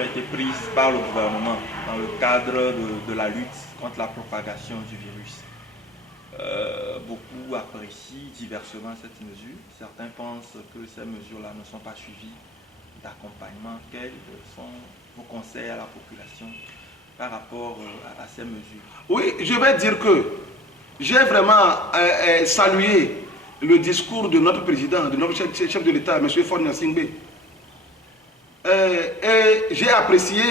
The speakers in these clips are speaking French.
ont été prises par le gouvernement dans le cadre de la lutte contre la propagation du virus. Beaucoup apprécient diversement cette mesure. Certains pensent que ces mesures-là ne sont pas suivies d'accompagnement. Quels sont vos conseils à la population par rapport à ces mesures? Oui, je vais dire que j'ai vraiment salué le discours de notre président, de notre chef de l'État, M. Faure Gnassingbé. Et j'ai apprécié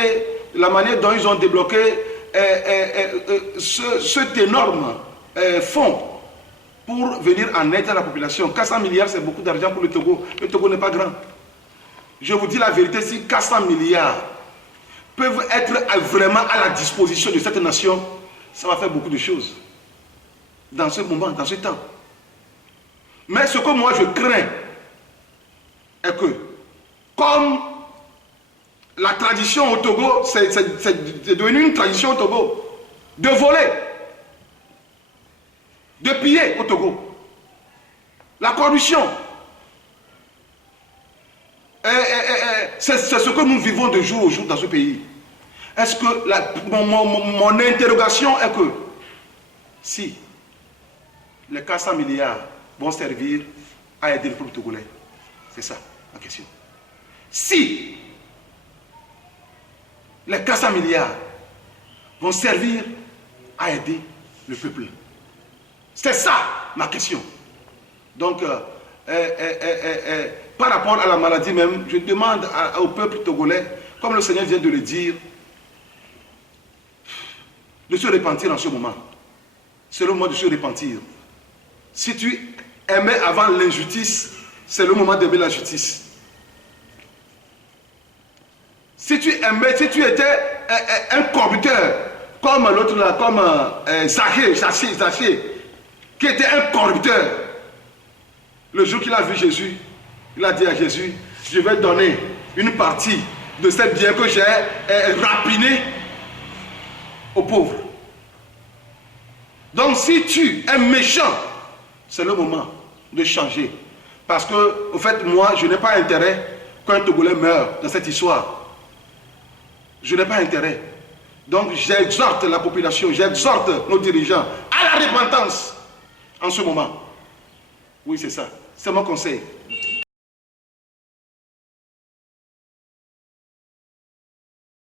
la manière dont ils ont débloqué cet énorme fonds pour venir en aide à la population. 400 milliards, c'est beaucoup d'argent pour le Togo. Le Togo n'est pas grand. Je vous dis la vérité, si 400 milliards peuvent être vraiment à la disposition de cette nation, ça va faire beaucoup de choses dans ce moment, dans ce temps. Mais ce que moi je crains est que, comme la tradition au Togo, c'est devenu une tradition au Togo, de voler, de piller au Togo, la corruption, c'est ce que nous vivons de jour au jour dans ce pays. Est-ce que mon interrogation est que si les 400 milliards vont servir à aider le peuple togolais, c'est ça ma question. Si les 400 milliards vont servir à aider le peuple, c'est ça ma question. Donc, par rapport à la maladie même, je demande au peuple togolais, comme le Seigneur vient de le dire, de se repentir en ce moment. C'est le moment de se repentir. Si tu aimais avant l'injustice, c'est le moment d'aimer la justice. Si tu aimais, si tu étais un corrupteur, comme l'autre là, comme Zaché, qui était un corrupteur, le jour qu'il a vu Jésus, il a dit à Jésus, je vais donner une partie de ces biens que j'ai rapinés aux pauvres. Donc si tu es méchant, c'est le moment de changer. Parce que, au fait, moi, je n'ai pas intérêt qu'un Togolais meure dans cette histoire. Je n'ai pas intérêt. Donc j'exhorte la population, j'exhorte nos dirigeants à la repentance en ce moment. Oui, c'est ça. C'est mon conseil.